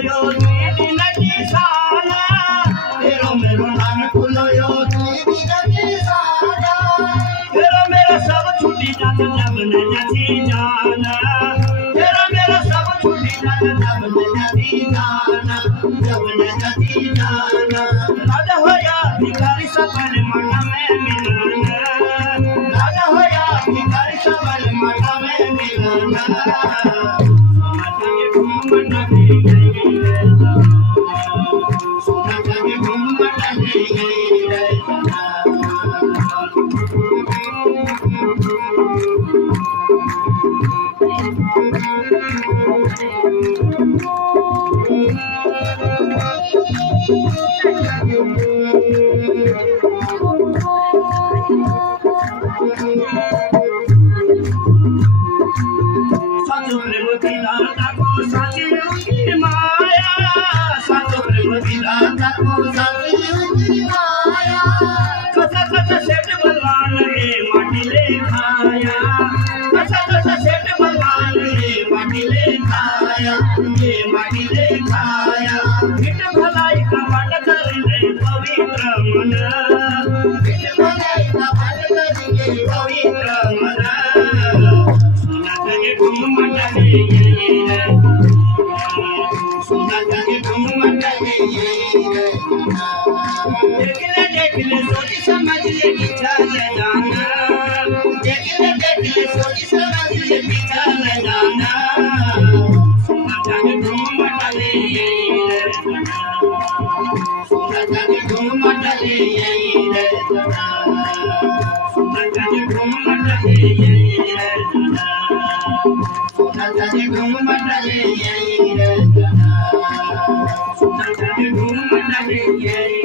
खुलोयो दिन की साना तेरो मेरो नाम खुलोयो दिन की साना तेरो मेरा सब छुट्टी जाता जब न जाती जाना तेरो मेरा सब छुट्टी जाता जब न जाती जाना जब न जाती जाना राजा होया भिखारी सबल माटा में मिलना राजा होया भिखारी सबल माटा में मिलना सोना के घूमट ले गई सोना के घूमट ले गई साचो प्रेम विधाता को साची उनकी माया साचो प्रेम विधाता को साची उनकी माया कसा कसा सेठ बलवान रे माटी ले खाया कसा कसा सेठ बलवान रे माटी ले खाया ये माटी ले खाया मिट भलाई का बाट कर ले पवित्र मन मिट भलाई का बाट कर ले पवित्र मन सोना के घूमट ले गई सोना के घूमट ले गई देख ले सोच समझ ले बिचार जाना देख ले सोच समझ ले बिचार जाना सोना के घूमट ले गई सोना के घूमट ले गई सोना के घूमट ले गई सोना के घूमट ले गई सोना के घूमट ले गई